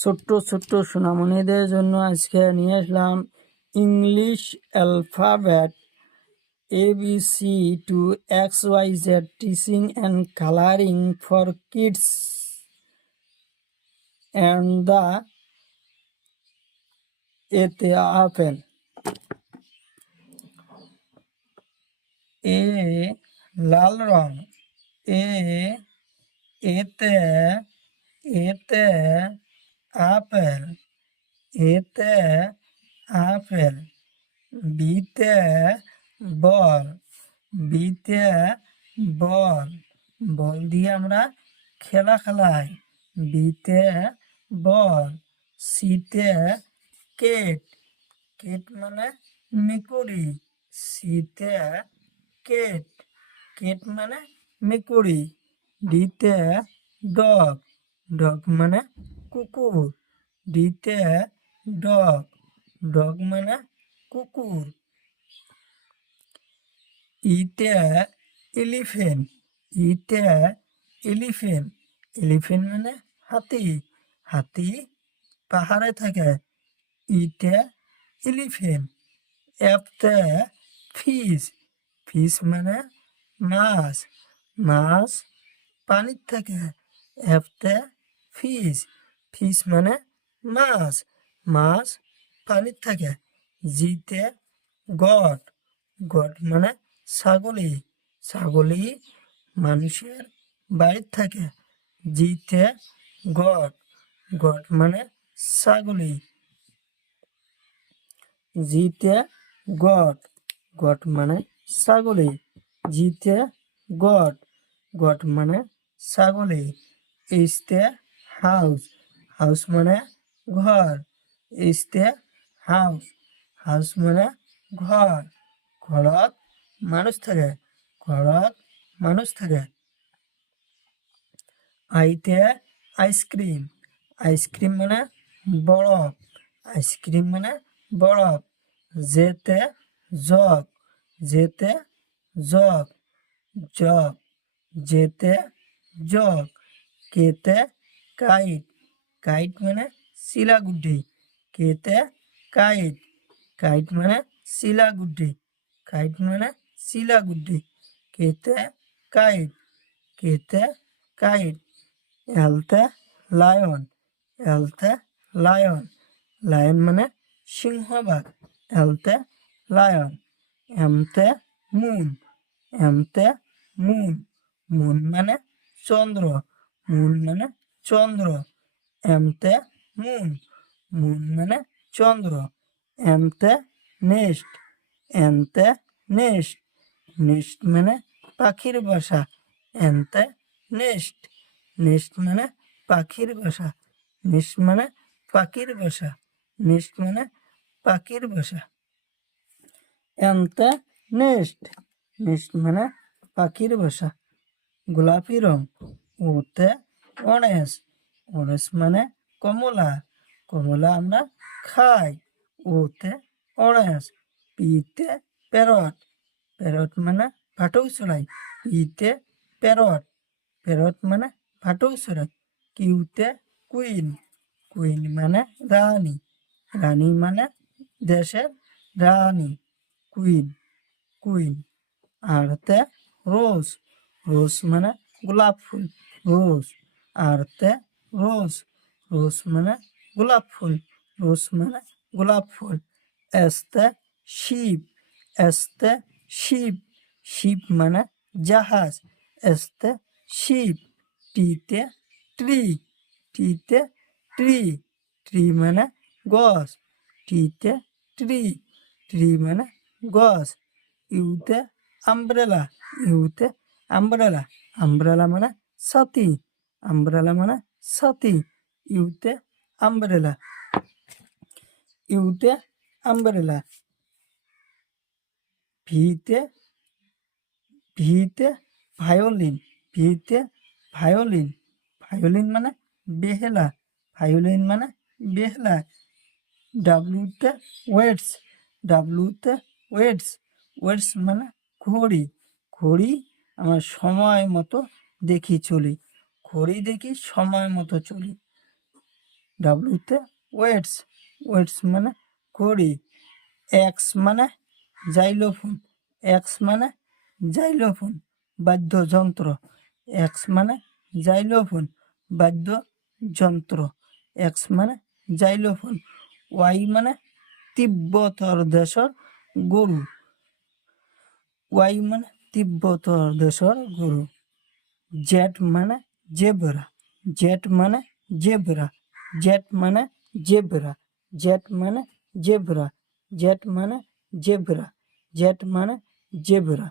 ছোট্ট ছোট্ট সোনামণিদের জন্য আজকে নিয়ে আসলাম English alphabet ABC to XYZ teaching and coloring for kids and the এতে আপেল। এ লাল রং, এতে এতে আপেল, এতে আপেল। বিতে বল, বিতে বল, বল দিয়ে আমরা খেলা খেলাই। বিতে বল। সিতে কেট, কেট মানে মেকুরি। সিতে কেট, কেট মানে মেকুরি। ডিতে ডগ, ডগ মানে কুকুর। ডিতে ডগ, ডগ মানে কুকুর। ইতে এলিফেন্ট, ইতে এলিফেন্ট, এলিফেন্ট মানে হাতি। হাতি পাহাড়ে থাকে। ইতে এলিফেন্ট। এফতে ফিশ, ফিশ মানে মাছ। মাছ পানির থাকে। এফতে ফিশ, ফিশ মানে মাছ। মাছ পানির থাকে। জিতে গট, গট মানে ছাগলি। ছাগলি মানুষের বাড়ির থাকে। জিতে গট, গট মানে ছাগলি। জিতে গট, গট মানে ছাগলি। জিতে গট, গট মানে ছাগলি। এইচতে হাউস, হাউস মানে ঘর। এইচতে হাউস, হাউস মানে ঘর। ঘৰত মানুষ থাকে, ঘৰত মানুষ থাকে। আইতে আইসক্রিম, আইসক্রিম মানে বরফ। আইসক্রিম মানে বরফ। জেতে জগ, জেতে জগ, জগ। জেতে জগ। কেতে কাইট, কাইট মানে শিলাগুড্ডি। কেতে কাইট, কাইট মানে শিলাগুড্ডি। কাইট মানে শিলাগুড্ডি। কেতে কাইট, কেতে কাইট। এলতে লায়ন, এলতে লায়ন, লায়ন মানে সিংহবাগ। এলতে লায়ন। এমতে মুন, এমতে মুন, মুন মানে চন্দ্র। মুন মানে চন্দ্র। এমতে মুন, মুন মানে চন্দ্র। এনতে নেস্ট, এনতে নেস্ট, নেস্ট মানে পাখির বাসা। এনতে নেস্ট, নেস্ট মানে পাখির বাসা। নেস্ট মানে পাখির বাসা। নেস্ট মানে পাখির বাসা। এনতে নেস্ট, নেস্ট মানে পাখির বাসা। গোলাপি রং। ওতে অরেঞ্জ, অরেঞ্জ মানে কমলা। কমলা আমরা খাই। ওতে অরেঞ্জ। পিতে প্যারট, প্যারট মানে ভাটৌ চড়াই। পিতে প্যারট, প্যারট মানে ভাটৌ চড়াই। কিউতে কুইন, কুইন মানে রানী। রানী মানে দেশের রানী। Queen, queen. আরতে রোজ, রোজ মানে গোলাপ ফুল। রোজ। আরতে রোজ, রোজ মানে গোলাপ ফুল। রোজ মানে গোলাপ ফুল। এসতে শিপ, এসতে শিপ, শিপ মানে জাহাজ। এসতে শিপ। টিতে ট্রি, টিতে ট্রি, ট্রি মানে গছ। টিতে ট্রি, ট্রি মানে গছ। ইউতে আমব্রেলা, ইউতে আমব্রেলা, আমব্রেলা মানে ছাতি। আমব্রেলা মানে ছাতি। ইউতে আমব্রেলা, ইউতে আমব্রেলা। ভিতে, ভিতে ভায়োলিন, ভিতে ভায়োলিন, ভায়োলিন মানে বেহেলা। ভায়োলিন মানে বেহেলা। ডাব্লুতে ওয়েটস, ডাব্লুতে ওয়েটস, ওয়েটস মানে ঘড়ি। ঘড়ি আমার সময় মতো দেখি চলি। ঘড়ি দেখি সময় মতো চলি। ডাব্লিউতে ওয়েটস, ওয়েটস মানে ঘড়ি। এক্স মানে জাইলোফোন, এক্স মানে জাইলোফোন বাদ্যযন্ত্র, এক্স মানে জাইলোফোন বাদ্যযন্ত্র, এক্স মানে জাইলোফোন। ওয়াই মানে তিব্বতর দেশর গরু, ওয়াই মানে তিব্বতর দেশর গরু। জেড মানে জেব্রা, জেড মানে জেব্রা, জেড মানে জেব্রা, জেড মানে জেব্রা, জেড মানে জেব্রা, জেড মানে জেব্রা।